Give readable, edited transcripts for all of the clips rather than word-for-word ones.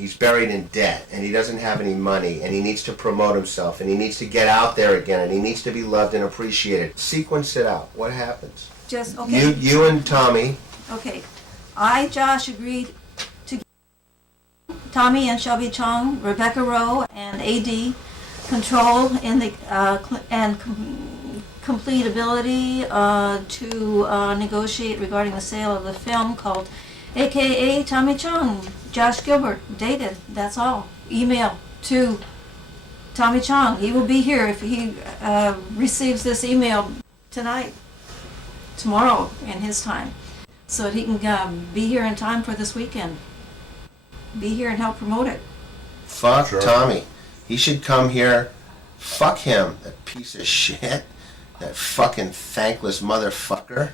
he's buried in debt, and he doesn't have any money, and he needs to promote himself, and he needs to get out there again, and he needs to be loved and appreciated. Sequence it out. What happens? Just, okay. You and Tommy. Okay. I, Josh, agreed to Tommy and Shelby Chong, Rebecca Rowe, and AD control in the complete ability to negotiate regarding the sale of the film called AKA Tommy Chong, Josh Gilbert, dated, that's all. Email to Tommy Chong. He will be here if he receives this email tonight, tomorrow in his time, so that he can be here in time for this weekend. Be here and help promote it. Fuck sure. Tommy. He should come here. Fuck him, that piece of shit. That fucking thankless motherfucker.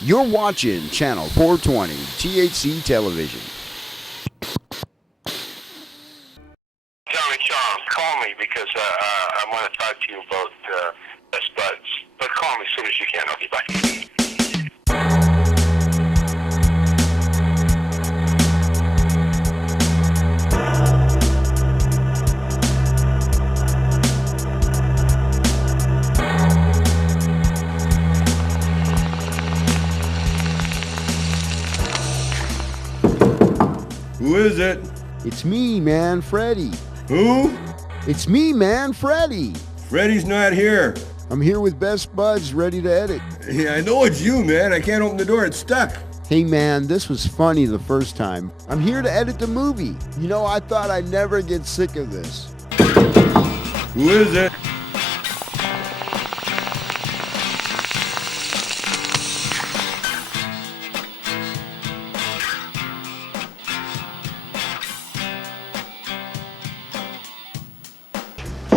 You're watching Channel 420, THC Television. Tommy Chong, call me because I want to talk to you about Best Buds. But call me as soon as you can. Okay, bye. Who is it? It's me, man, Freddie. Who? It's me, man, Freddie. Freddie's not here. I'm here with Best Buds, ready to edit. Yeah, I know it's you, man. I can't open the door. It's stuck. Hey, man, this was funny the first time. I'm here to edit the movie. You know, I thought I'd never get sick of this. Who is it?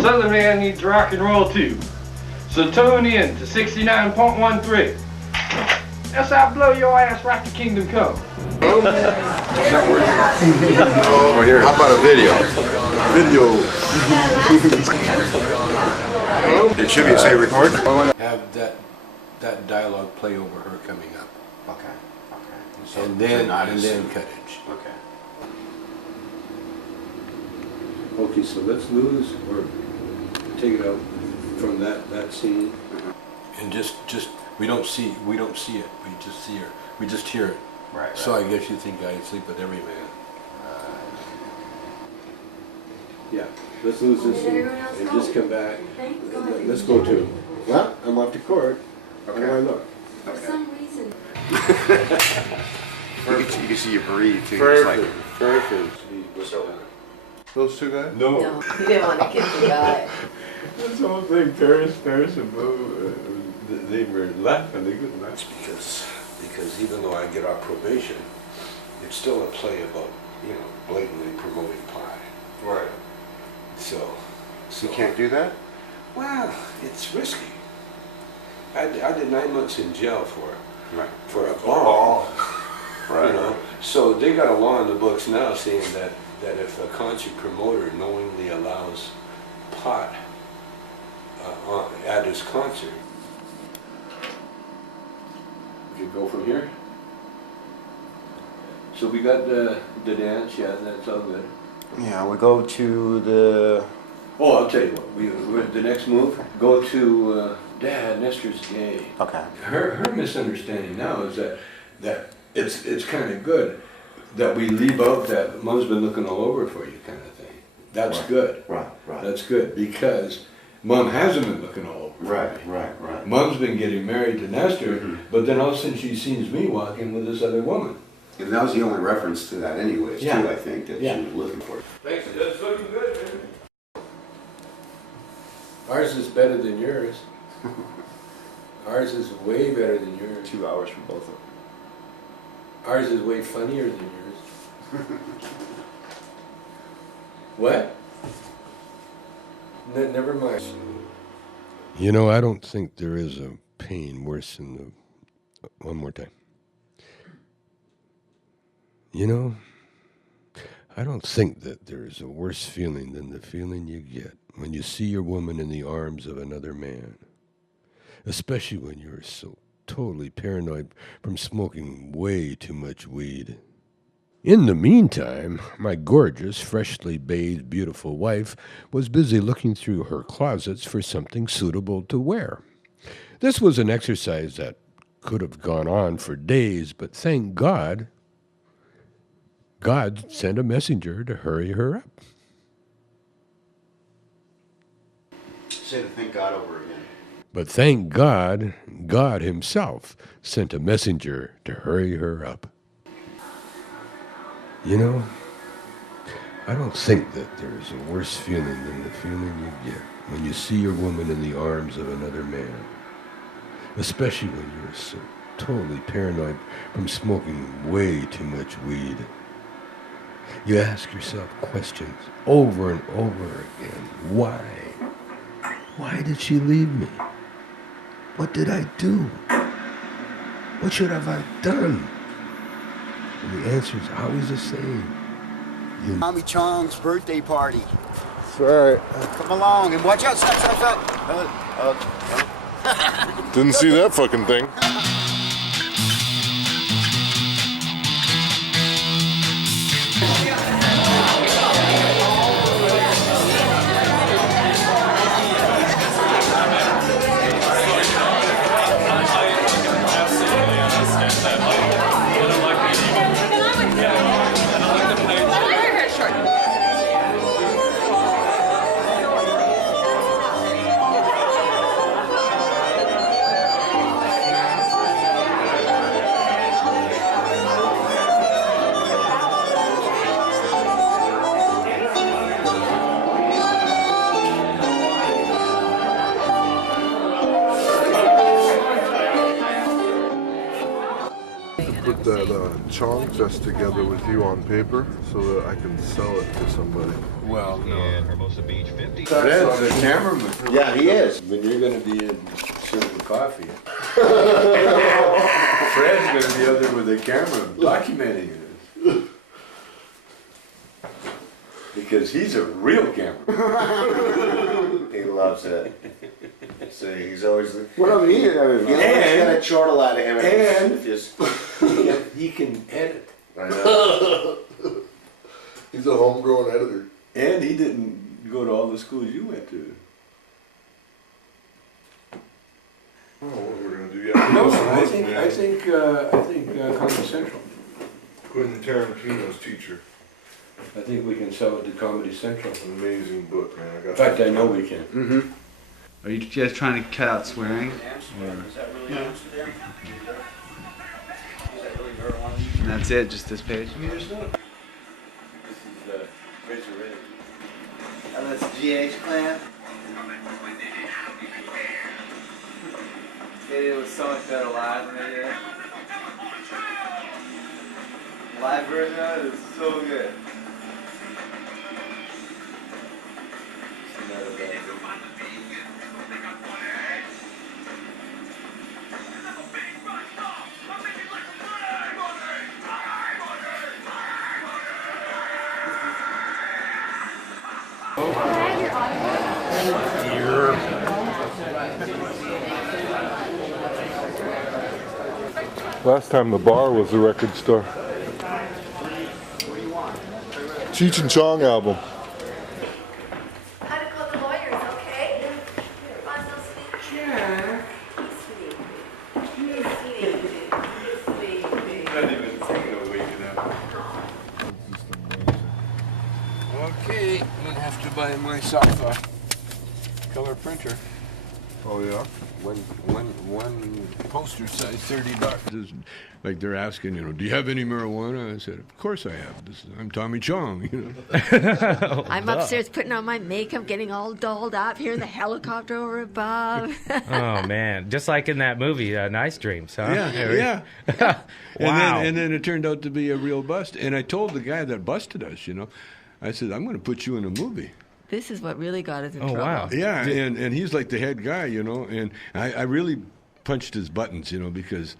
Southern man needs rock and roll too. So tune in to 69.13. That's how I blow your ass right to Kingdom Come. Oh, here. How about a video? It should be say record. Have that dialogue play over her coming up. Okay. So And then cut it. Okay, so let's lose or take it out from that scene. And just we don't see it. We just see her. We just hear it. Right. So I guess you think I sleep with every man. Yeah. Let's lose this scene and just come back. Let's go to. Well, I'm off to court. Okay. How do I look? Okay. For some reason. You can see you breathe too. Perfect. Those two guys? No. No, you didn't want to kiss the guy. This whole thing, Paris and Boo, they were laughing. They couldn't laugh. Because even though I get off probation, it's still a play about, blatantly promoting pie. Right. So You can't do that? well, it's risky. I did 9 months in jail for it. Right. For a ball. Right. So they got a law in the books now saying that if a concert promoter knowingly allows pot at his concert, we could go from here. So we got the dance, yeah, that's all good. Yeah, we go to the... Oh, I'll tell you what, the next move, go to Dad, Nestor's gay. Okay. Her misunderstanding now is that it's kind of good that we leave out that Mom's been looking all over for you kind of thing. That's Right. good. Right. That's good because Mom hasn't been looking all over. Right. Mom's been getting married to Nestor, but then all of a sudden she sees me walking with this other woman. And that was the only reference to that anyways, Yeah. too, I think, that she was looking for. Thanks, that's looking good, man. Ours is better than yours. Ours is way better than yours. 2 hours for both of them. Ours is way funnier than yours. What? Never mind. I don't think there is a pain worse than the... One more time. I don't think that there is a worse feeling than the feeling you get when you see your woman in the arms of another man. Especially when you're so totally paranoid from smoking way too much weed. In the meantime, my gorgeous, freshly bathed, beautiful wife was busy looking through her closets for something suitable to wear. This was an exercise that could have gone on for days, but thank God, God sent a messenger to hurry her up. Say to thank God over again. But thank God, God himself sent a messenger to hurry her up. You know, I don't think that there is a worse feeling than the feeling you get when you see your woman in the arms of another man, especially when you're so totally paranoid from smoking way too much weed. You ask yourself questions over and over again. Why? Why did she leave me? What did I do? What should have I done? And the answer is always the same. Tommy Chong's birthday party. That's right. Come along and watch out, stop. Didn't see that fucking thing. Put that Chong vest together with you on paper so that I can sell it to somebody. Well, no. Fred's the cameraman. Yeah, he is. But you're going to be in serving coffee. Fred's going to be out there with the camera documenting it. Because he's a real cameraman. He loves it. So he's always. Well, I mean, You always got a chortle out of him. He can edit. I know. He's a homegrown editor. And he didn't go to all the schools you went to. I don't know what we're gonna do yet. No, I think Comedy Central. Quentin Tarantino's teacher. I think we can sell it to Comedy Central. An amazing book, man. In fact, I know we can. Mm-hmm. Are you guys trying to cut out swearing? And that's it, just this page? This is Razor Ray. And that's GH Clan. It was so much better live than they did. Live version of it is so good. Another bad thing. Last time the bar was the record store. Cheech and Chong album. How to call the lawyers, okay? On so sweet. Sure. He's sweet. He's sweet. Not even thinking of waking up. Okay, I'm gonna have to buy myself a color printer. Oh yeah? One poster size $30. Like they're asking, do you have any marijuana? I said, of course I have. I'm Tommy Chong, I'm upstairs putting on my makeup, getting all dolled up, hearing the helicopter over above. Oh man, just like in that movie, Nice Dreams, huh? Yeah. Wow. And then it turned out to be a real bust. And I told the guy that busted us, I said, I'm going to put you in a movie. This is what really got us in trouble. Wow. Yeah, and he's like the head guy, and I really punched his buttons, because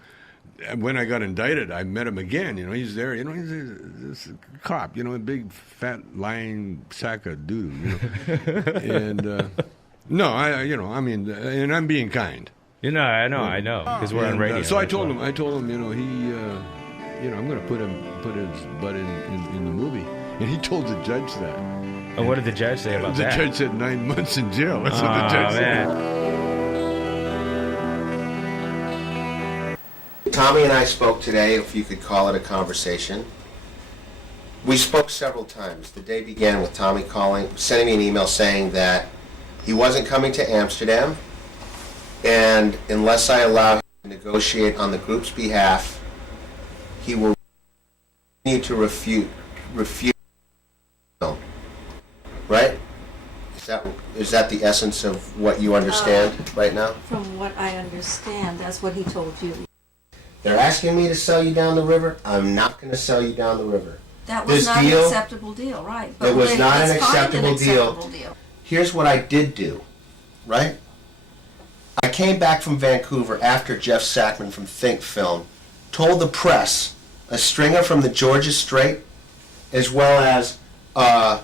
when I got indicted, I met him again, he's there, he's a cop, a big, fat, lying sack of doo-doo, and, no, and I'm being kind. I know, because we're on radio. So I told him, I'm going to put his butt in the movie. And he told the judge that. And what did the judge say about that? The judge said 9 months in jail. That's what the judge said. Tommy and I spoke today, if you could call it a conversation. We spoke several times. The day began with Tommy sending me an email saying that he wasn't coming to Amsterdam, and unless I allow him to negotiate on the group's behalf, he will continue to refuse. Right? Is that the essence of what you understand right now? From what I understand, that's what he told you. They're asking me to sell you down the river. I'm not going to sell you down the river. That was not an acceptable deal, right? It was not an acceptable deal. Here's what I did do, right? I came back from Vancouver after Jeff Sackman from Think Film told the press, a stringer from the Georgia Strait, as well as a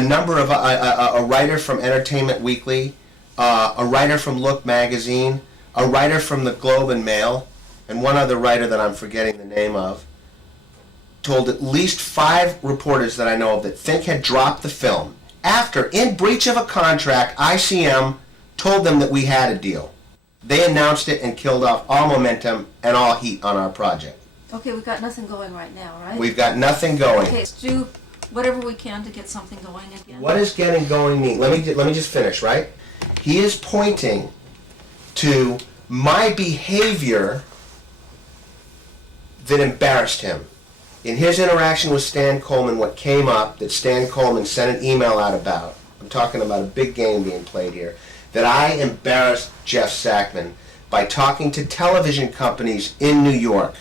number of a writer from Entertainment Weekly, a writer from Look Magazine, a writer from the Globe and Mail, and one other writer that I'm forgetting the name of, told at least 5 reporters that I know of that Think had dropped the film after, in breach of a contract, ICM told them that we had a deal. They announced it and killed off all momentum and all heat on our project. Okay, we've got nothing going right now, right? We've got nothing going. Okay, let's do whatever we can to get something going again. What does getting going mean? Let me just finish, right? He is pointing to my behavior that embarrassed him. In his interaction with Stan Coleman, what came up that Stan Coleman sent an email out about, I'm talking about a big game being played here, that I embarrassed Jeff Sackman by talking to television companies in New York.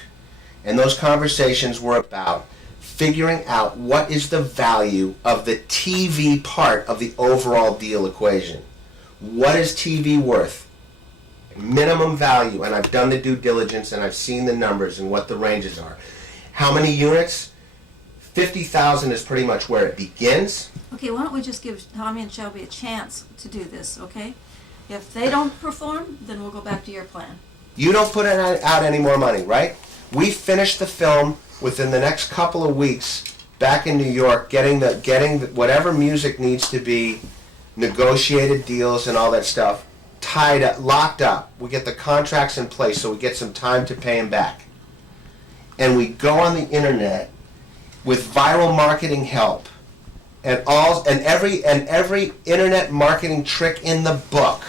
And those conversations were about figuring out what is the value of the TV part of the overall deal equation. What is TV worth? Minimum value, and I've done the due diligence and I've seen the numbers and what the ranges are. How many units? 50,000 is pretty much where it begins. Okay, why don't we just give Tommy and Shelby a chance to do this, okay? If they don't perform, then we'll go back to your plan. You don't put out any more money, right? We finished the film within the next couple of weeks back in New York, getting whatever music needs to be, negotiated deals and all that stuff, tied up, locked up. We get the contracts in place so we get some time to pay them back. And we go on the internet with viral marketing help and every internet marketing trick in the book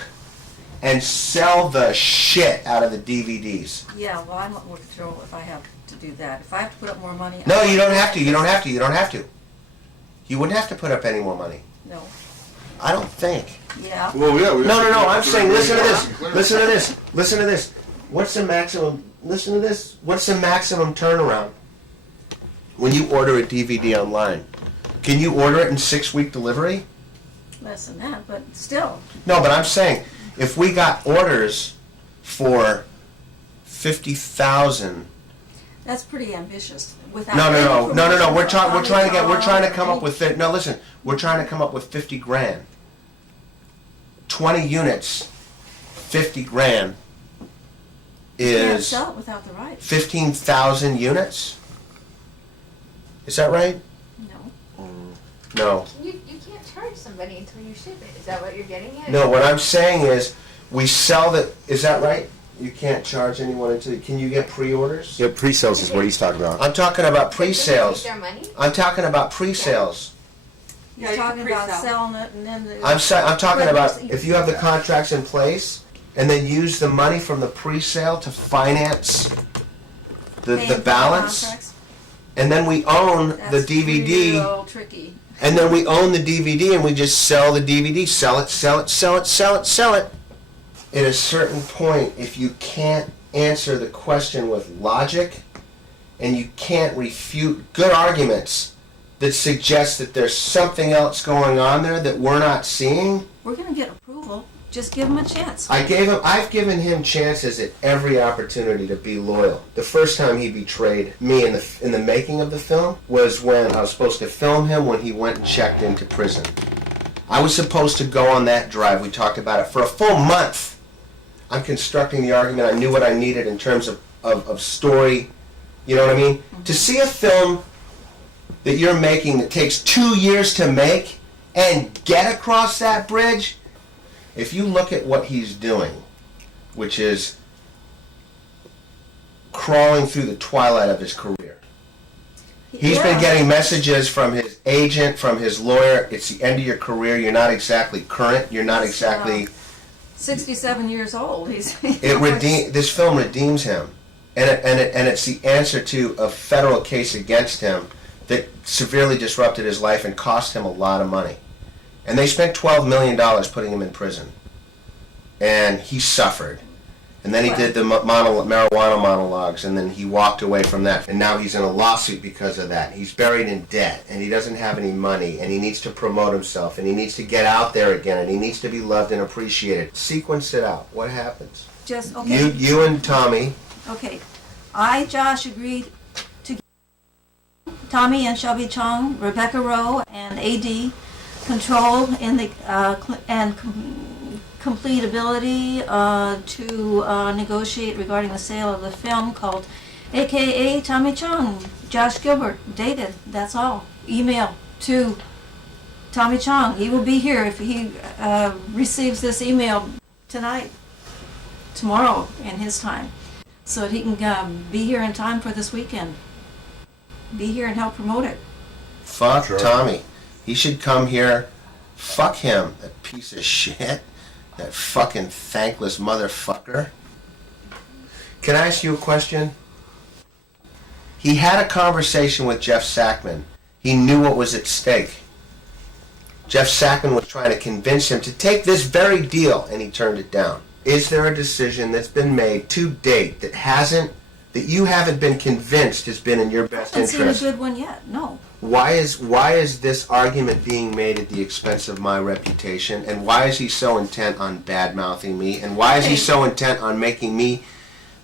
and sell the shit out of the DVDs. Yeah, well, I'm not more control if I have to do that. If I have to put up more money... No, you don't have to. You don't have to. You don't have to. You wouldn't have to put up any more money. No. I don't think. Yeah. Well, yeah. No. I'm saying, listen to this. Listen to this. Listen to this. What's the maximum? Listen to this. What's the maximum turnaround when you order a DVD online? Can you order it in 6-week delivery? Less than that, but still. No, but I'm saying, if we got orders for 50,000. That's pretty ambitious. Without No. We're trying to come up with 50 grand. 20 units, 50 grand You can't is sell it without the rights. 15,000 units. Is that right? No. No. You can't charge somebody until you ship it. Is that what you're getting at? No, what I'm saying is, we sell the, is that right? You can't charge anyone until, can you get pre-orders? Yeah, pre-sales is what he's talking about. I'm talking about pre-sales. Their money? I'm talking about pre-sales. He's talking about selling it and then the... I'm talking about if you have the contracts in place and then use the money from the pre-sale to finance the balance, and then we own the DVD. That's real tricky. And then we own the DVD and we just sell the DVD. Sell it. At a certain point, if you can't answer the question with logic and you can't refute good arguments that suggest that there's something else going on there that we're not seeing, we're going to get approval. Just give him a chance. I've given him chances at every opportunity to be loyal. The first time he betrayed me in the making of the film was when I was supposed to film him when he went and checked into prison. I was supposed to go on that drive. We talked about it for a full month. I'm constructing the argument. I knew what I needed in terms of story You know what I mean? To see a film that you're making that takes 2 years to make and get across that bridge, if you look at what he's doing, which is crawling through the twilight of his career. He's been getting messages from his agent, from his lawyer. It's the end of your career. You're not exactly current. You're not exactly... 67 years old. This film redeems him. And it's the answer to a federal case against him that severely disrupted his life and cost him a lot of money. And they spent $12 million putting him in prison. And he suffered. And then he did the marijuana monologues, and then he walked away from that. And now he's in a lawsuit because of that. He's buried in debt, and he doesn't have any money, and he needs to promote himself, and he needs to get out there again, and he needs to be loved and appreciated. Sequence it out. What happens? Just, okay. You and Tommy. Okay. I, Josh, agreed to Tommy and Shelby Chong, Rebecca Rowe, and AD control in the complete ability to negotiate regarding the sale of the film called AKA Tommy Chong, Josh Gilbert, dated, that's all. Email to Tommy Chong. He will be here if he receives this email tonight, tomorrow in his time, so that he can be here in time for this weekend. Be here and help promote it. Fuck Tommy. He should come here. Fuck him, that piece of shit. That fucking thankless motherfucker. Can I ask you a question? He had a conversation with Jeff Sackman. He knew what was at stake. Jeff Sackman was trying to convince him to take this very deal, and he turned it down. Is there a decision that's been made to date that you haven't been convinced has been in your best interest? I haven't seen a good one yet, no. Why is this argument being made at the expense of my reputation? And why is he so intent on bad-mouthing me? And why is he so intent on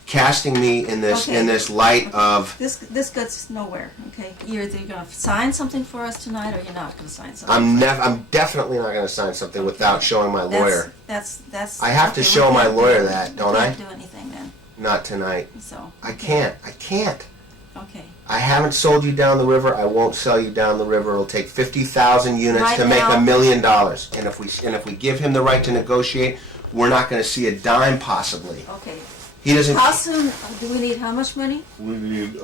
casting me in this light of... This gets nowhere, okay? You're either going to sign something for us tonight, or you're not going to sign something. I'm definitely not going to sign something without showing my lawyer. That's I have to show my lawyer that, don't I? You can't do anything then. Not tonight. So. I can't. Okay. I haven't sold you down the river. I won't sell you down the river. It'll take 50,000 units to make $1 million. And if we give him the right to negotiate, we're not going to see a dime possibly. Okay. He doesn't. How soon do we need? How much money? We need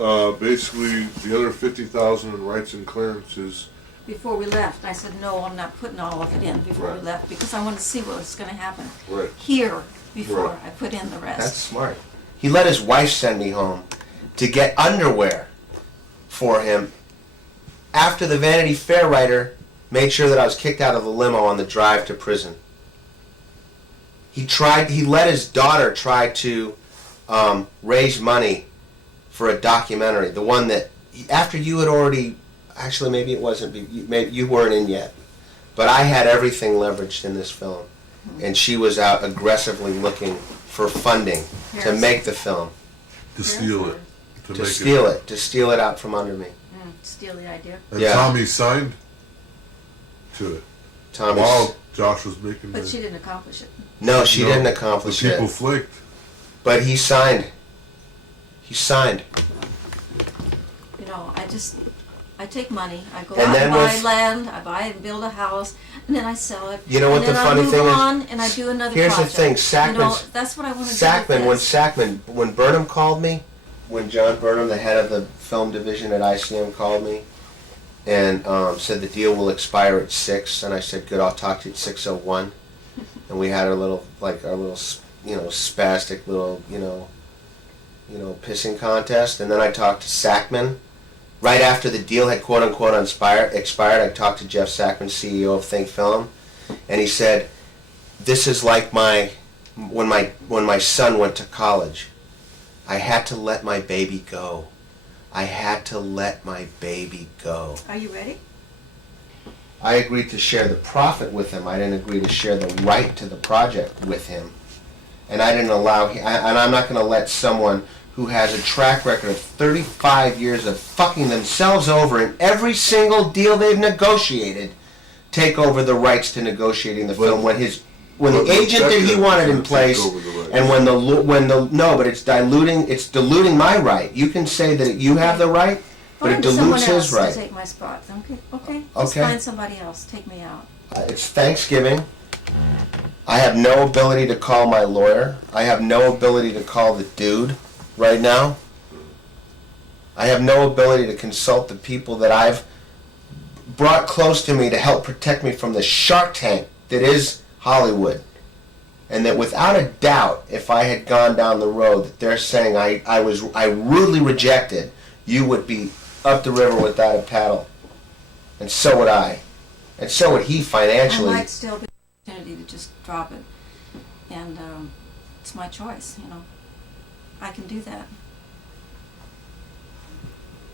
basically the other 50,000 in rights and clearances. Before we left, I said no. I'm not putting all of it in before we left because I want to see what was going to happen here before I put in the rest. That's smart. He let his wife send me home to get underwear for him after the Vanity Fair writer made sure that I was kicked out of the limo on the drive to prison. He let his daughter try to raise money for a documentary, the one that, after you had already, actually maybe it wasn't, you weren't in yet, but I had everything leveraged in this film, and she was out aggressively looking for funding to make the film. To steal it. To steal it out from under me. Steal the idea. And Tommy signed to it. While Josh was making But she didn't accomplish it. No, she didn't accomplish it. People flaked. But he signed. He signed. You know, I take money, I go out and buy land, I buy and build a house, and then I sell it. You know what the funny thing is? And then I move on and I do another project. Here's the thing, that's what I want to do. When Burnham called me, when John Burnham, the head of the film division at ICM, called me and said the deal will expire at 6, and I said, good, I'll talk to you at 6:01. And we had our little spastic little, pissing contest. And then I talked to Sackman. Right after the deal had quote unquote expired, I talked to Jeff Sackman, CEO of Think Film, and he said, "This is like when my son went to college. I had to let my baby go. I had to let my baby go." Are you ready? I agreed to share the profit with him. I didn't agree to share the right to the project with him, and I didn't allow. And I'm not going to let someone who has a track record of 35 years of fucking themselves over in every single deal they've negotiated take over the rights to negotiating the film when the agent that he wanted in place And no, but it's diluting my right. You can say that you have the right, but it dilutes his right. To take my spot. Okay. Okay. Let's find somebody else. Take me out. It's Thanksgiving. I have no ability to call my lawyer. I have no ability to call the dude right now. I have no ability to consult the people that I've brought close to me to help protect me from the shark tank that is Hollywood. And that without a doubt, if I had gone down the road that they're saying I rudely rejected, you would be up the river without a paddle. And so would I. And so would he financially. I might still be an opportunity to just drop it. And it's my choice, you know. I can do that.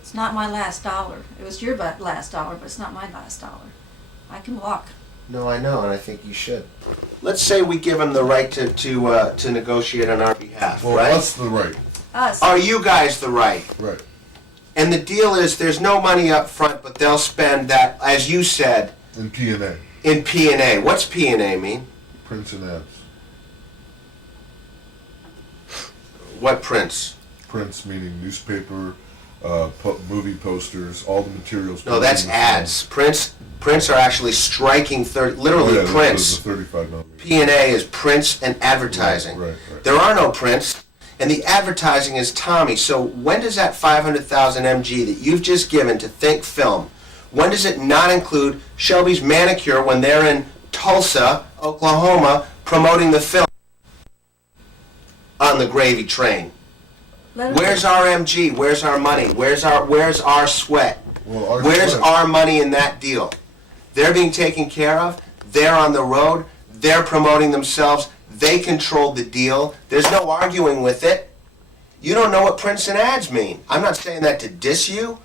It's not my last dollar. It was your last dollar, but it's not my last dollar. I can walk. No, I know, and I think you should. Let's say we give him the right to negotiate on our behalf, Well, right? us the right. Us. Are you guys the right? Right. And the deal is there's no money up front, but they'll spend that, as you said, In P&A. in P&A. What's P&A mean? Prints and ads. What prints? Prints meaning newspaper, movie posters, all the materials. No, that's ads. Prints are actually striking, literally Oh, yeah, prints. The 35 millimeter. P&A is prints and advertising. Right. There are no prints, and the advertising is Tommy. So when does that 500,000 MG that you've just given to Think Film, when does it not include Shelby's Manicure when they're in Tulsa, Oklahoma, promoting the film on the gravy train? Where's our MG? Where's our money? Where's our sweat? Well, Where's our money in that deal? They're being taken care of. They're on the road. They're promoting themselves. They controlled the deal. There's no arguing with it. You don't know what prints and ads mean. I'm not saying that to diss you,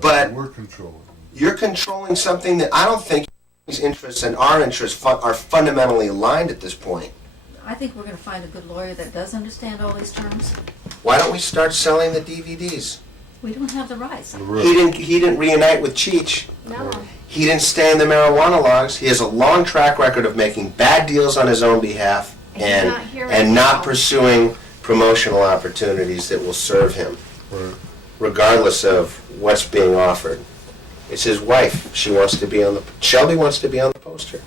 but we're controlling. You're controlling something that I don't think his interests and our interests are fundamentally aligned at this point. I think we're going to find a good lawyer that does understand all these terms. Why don't we start selling the DVDs? We don't have the rights. He didn't reunite with Cheech. No. He didn't stay in the marijuana logs. He has a long track record of making bad deals on his own behalf and not pursuing promotional opportunities that will serve him, regardless of what's being offered. It's his wife. She wants to be on the. Shelby wants to be on the poster.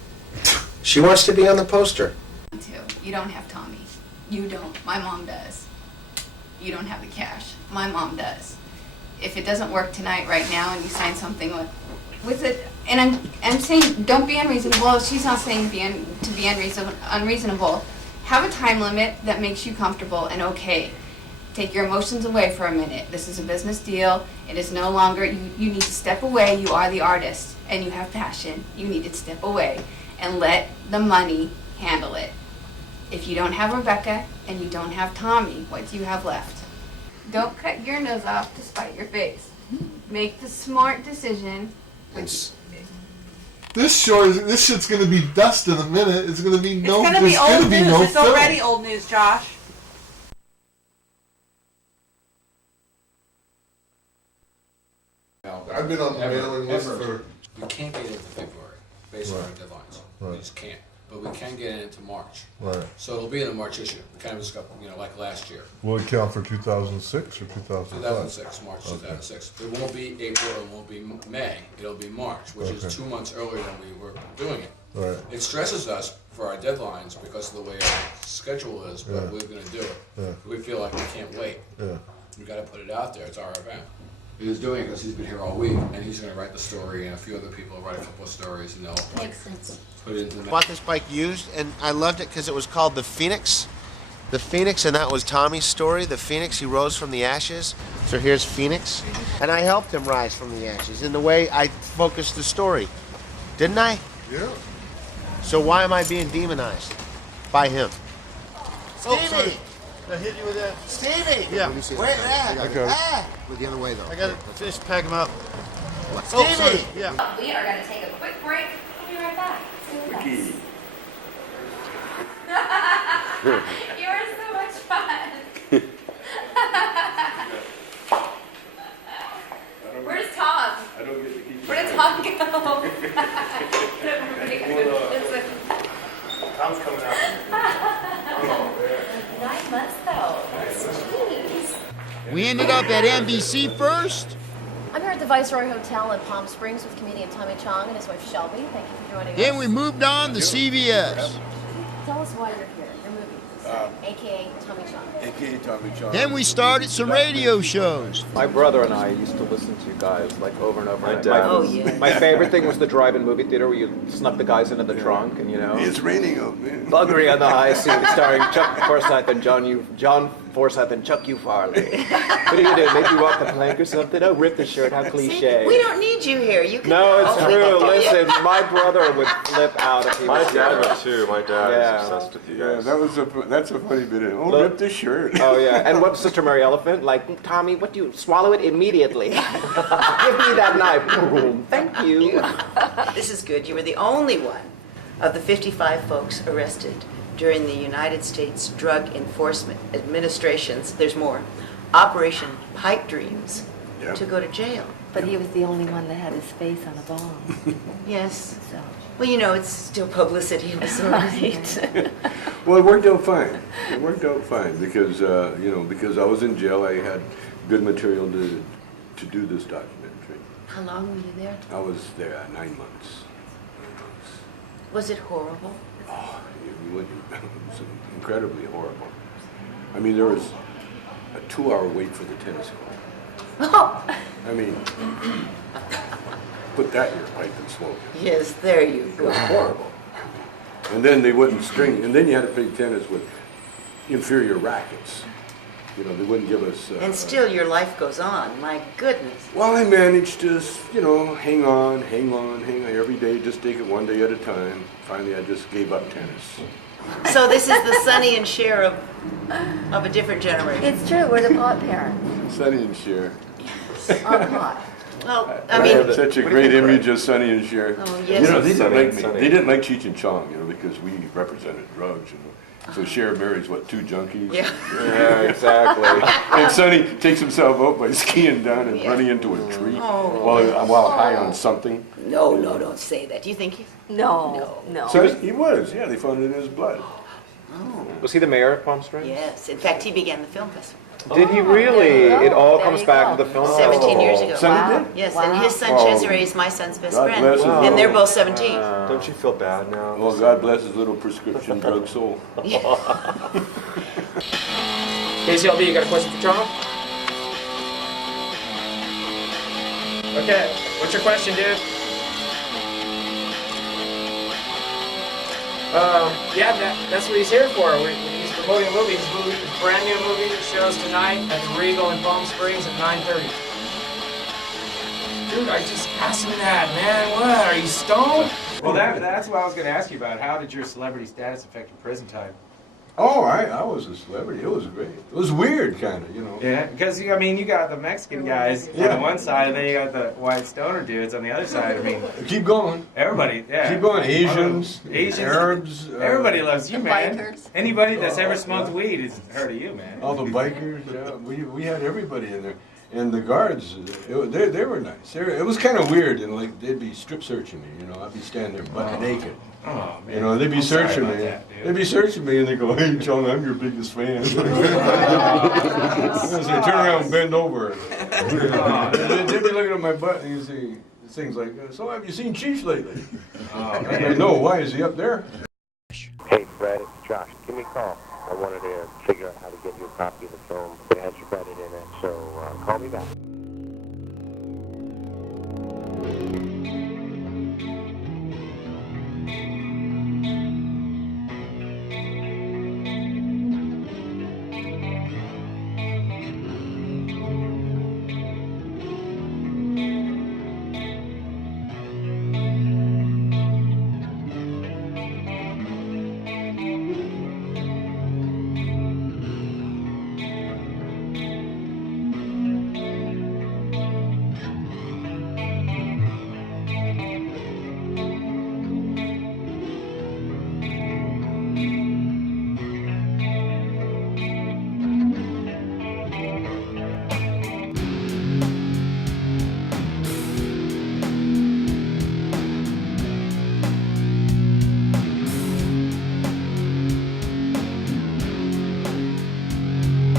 She wants to be on the poster. You don't have Tommy. You don't. My mom does. You don't have the cash. My mom does. If it doesn't work tonight, right now, and you sign something with it, and I'm saying don't be unreasonable. She's not saying to be unreasonable. Have a time limit that makes you comfortable and okay. Take your emotions away for a minute. This is a business deal. It is no longer, you need to step away. You are the artist and you have passion. You need to step away and let the money handle it. If you don't have Rebecca and you don't have Tommy, what do you have left? Don't cut your nose off to spite your face. Make the smart decision. This shit's gonna be dust in a minute. It's gonna be no. It's gonna be old news. No it's film. already old news, Josh. I've been on the mailing list for. We can't get into February based on our deadlines. We just can't. But we can get into March. Right. So it'll be in the March issue. Kind of discussed, like last year. Will it count for 2006 or 2005? 2006, March 2006. It won't be April, it won't be May, it'll be March, which is 2 months earlier than we were doing it. Right. It stresses us for our deadlines because of the way our schedule is, but we're gonna do it. Yeah. We feel like we can't wait. Yeah. We gotta put it out there, it's our event. He's doing it because he's been here all week, and he's gonna write the story, and a few other people will write a couple of stories, and they'll Makes sense. put it into the. Bought this bike used, and I loved it because it was called the Phoenix. The Phoenix, and that was Tommy's story. The Phoenix, he rose from the ashes. So here's Phoenix. And I helped him rise from the ashes in the way I focused the story. Didn't I? Yeah. So why am I being demonized by him? Stevie! I hit you with that. Stevie! Yeah. Where at? I got it. Ah! With the other way, though. I got to finish packing them up. Stevie! Yeah. We are going to take a quick break. We'll be right back. Stay with us. You are so much fun. Where's Tom? I don't get to keep. Where did Tom go? Tom's coming out. ended up at NBC first. I'm here at the Viceroy Hotel in Palm Springs with comedian Tommy Chong and his wife Shelby. Thank you for joining us. Then we moved on to CBS. Tell us why you're here. Your movie, a.k.a. Tommy Chong. A.k.a. Tommy Chong. Then we started some radio shows. My brother and I used to listen to you guys like over and over. My dad. My favorite thing was the drive-in movie theater where you snuck the guys into the trunk and It's raining out, man. Buggery on the High Seas, starring Chuck Forsythe and John Forsythe and Chuck U. Farley. What do you do? Make you walk the plank or something? Oh, rip the shirt. How cliche. We don't need you here. You can No, it's go. true. Listen, my brother would flip out if he My was dad here. would too. My dad is obsessed with you guys. That's a funny bit. Oh, Look. rip the shirt. Oh, yeah. And what's Sister Mary Elephant? Like, Tommy, what do you swallow it immediately? Give me that knife. Boom. Thank you. This is good. You were the only one of the 55 folks arrested during the United States Drug Enforcement Administration's, there's more, Operation Pipe Dreams, to go to jail. But he was the only one that had his face on a bomb. Yes. So. Well, you know, it's still publicity of a sort. Right. Well, it worked out fine. It worked out fine because, because I was in jail, I had good material to do this documentary. How long were you there? I was there 9 months. Was it horrible? Oh, it was incredibly horrible. I mean, there was a 2-hour wait for the tennis court. Oh. I mean, put that in your pipe and smoke it. Yes, there you It go. was horrible. And then they wouldn't string, and then you had to play tennis with inferior rackets. You know, they wouldn't give us... And still your life goes on, my goodness. Well, I managed to, hang on, every day, just take it one day at a time. Finally, I just gave up tennis. So this is the Sonny and Cher of a different generation. It's true, we're the pot parents. Sonny and Cher. On pot. Well, I mean... have such a great image of Sonny and Cher. Oh, yes. They didn't like me. Sonny. They didn't like Cheech and Chong, because we represented drugs, So Cher marries, 2 junkies? Yeah. Yeah, exactly. And Sonny takes himself out by skiing down and running into a tree while high on something. No, don't say that. Do you think he's... No. So he was, they found it in his blood. Oh. Was he the mayor of Palm Springs? Yes. In fact, he began the film festival. Did he really? There you It go. all There comes you back go. to the film 17 years ago. Sonny did? Yes, Wow. and his son Oh. Cesare is my son's best God friend. bless his And they're both 17. Don't you feel bad now? Well, God bless his little prescription drug soul. KCLB, you got a question for Chong? Okay, what's your question, dude? That's what he's here for. He's promoting a movie. His brand new movie that shows tonight at the Regal in Palm Springs at 9:30. Dude, I just asked me that, man. What? Are you stoned? Well, that's what I was going to ask you about. How did your celebrity status affect your prison time? Oh, I was a celebrity. It was great. It was weird, kind of, Yeah, because you got the Mexican guys on the one side, and then you got the white stoner dudes on the other side. I mean, Keep going. everybody, yeah. Keep going. Asians, Asians, Arabs. everybody loves you, man. Bikers. Anybody that's ever smoked weed has heard of you, man. All the bikers. Yeah, we had everybody in there. And the guards, they were nice. It was kind of weird, and they'd be strip searching me. I'd be standing there butt naked. Oh man. They'd be I'm sorry searching about me. that, dude. They'd be searching me, and they go, "Hey, Chong, I'm your biggest fan." So they turn around and bend over. They'd be looking at my butt, and you see things like, "So have you seen Cheech lately?" Oh I man. no, why is he up there? Hey, Fred, it's Josh. Give me a call. I wanted to figure out how to get you a copy of the film. It has your credit in it, so call me back.